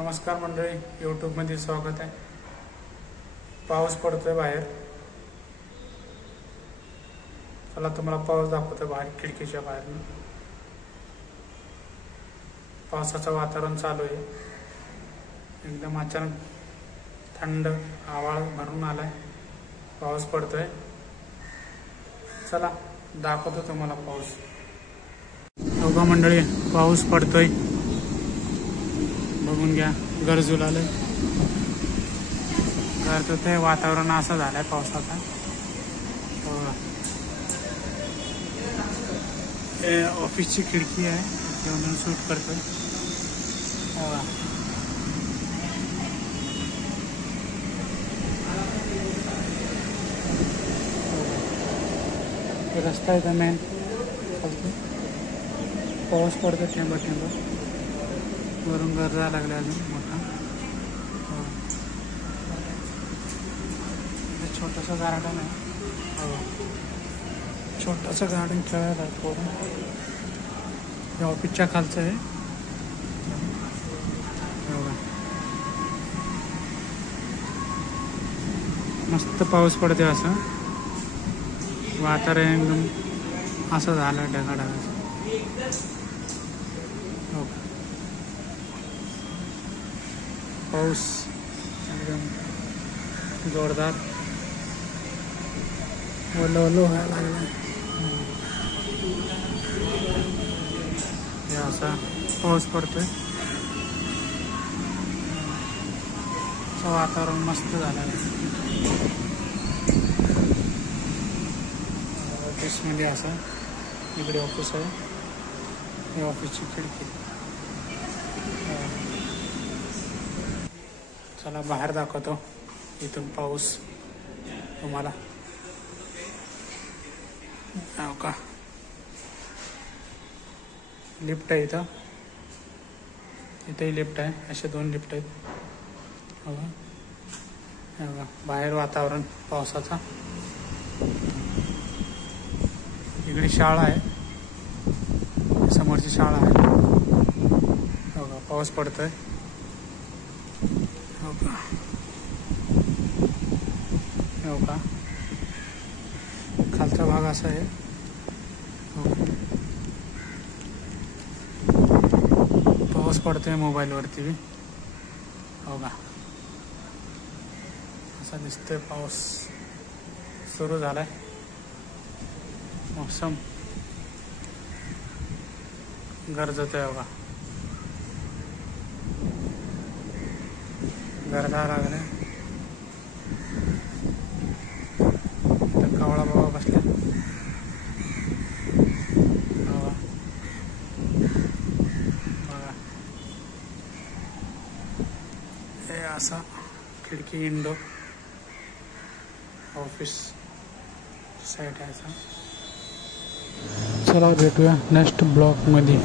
नमस्कार मंडळी, यूट्यूबमध्ये स्वागत आहे। पाऊस पडतोय बाहेर। चला तुम्हाला पाऊस दाखवतो बाहेर खिडकीच्या बाहेर। पावसाचं वातावरण चालू आहे। एकदम अचानक थंड आभाळ भरून आलाय, पाऊस पडतोय। चला दाखवतो तुम्हाला पाऊस। बघा मंडळी, पाऊस पडतोय, बघून घ्या। गरजूला आलंय, गरजतंय। वातावरण असं झालंय पावसाचा। हे ऑफिसची खिडकी आहे, त्यावरून शूट करतोय। रस्ता आहे मेन, पाऊस पडतो थेंब थेंब। वरून गरजा लागल्या अजून मोठा। छोटंसं गार्डन आहे, छोटंसं गार्डन खेळायला आहे पोरं। हे ऑफिसच्या खालचं आहे। मस्त पाऊस पडते, असं वातावरण एकदम असं झालं ढगाढगाचं। हो, पाऊस एकदम जोरदार ओलो ओलो व्हायला लागला। हे असा पाऊस पडतोय, वातावरण मस्त झालं आहे। ऑफिसमध्ये असं, इकडे ऑफिस आहे, हे ऑफिसची खिडकी। चला बाहेर दाखवतो इथून पाऊस तुम्हाला। हो का, लिफ्ट आहे इथं, इथंही लिफ्ट आहे। असे 2 लिफ्ट आहेत। हो का, बाहेर वातावरण पावसाचा। इकडे शाळा आहे, समोरची शाळा आहे। हो का, पाऊस पडतोय। हो का, हो का, खालचा भाग असा आहे। हो, पाऊस पडतोय मोबाईलवरती भी। हो का, असा दिसतोय पाऊस सुरू झालाय। मौसम गरजतोय। हो का, गरजा लागले। कावळा बाबा बसले। बघा, हे असा खिडकी इंडो ऑफिस साईट आहे। चला भेटूया नेक्स्ट ब्लॉग मध्ये।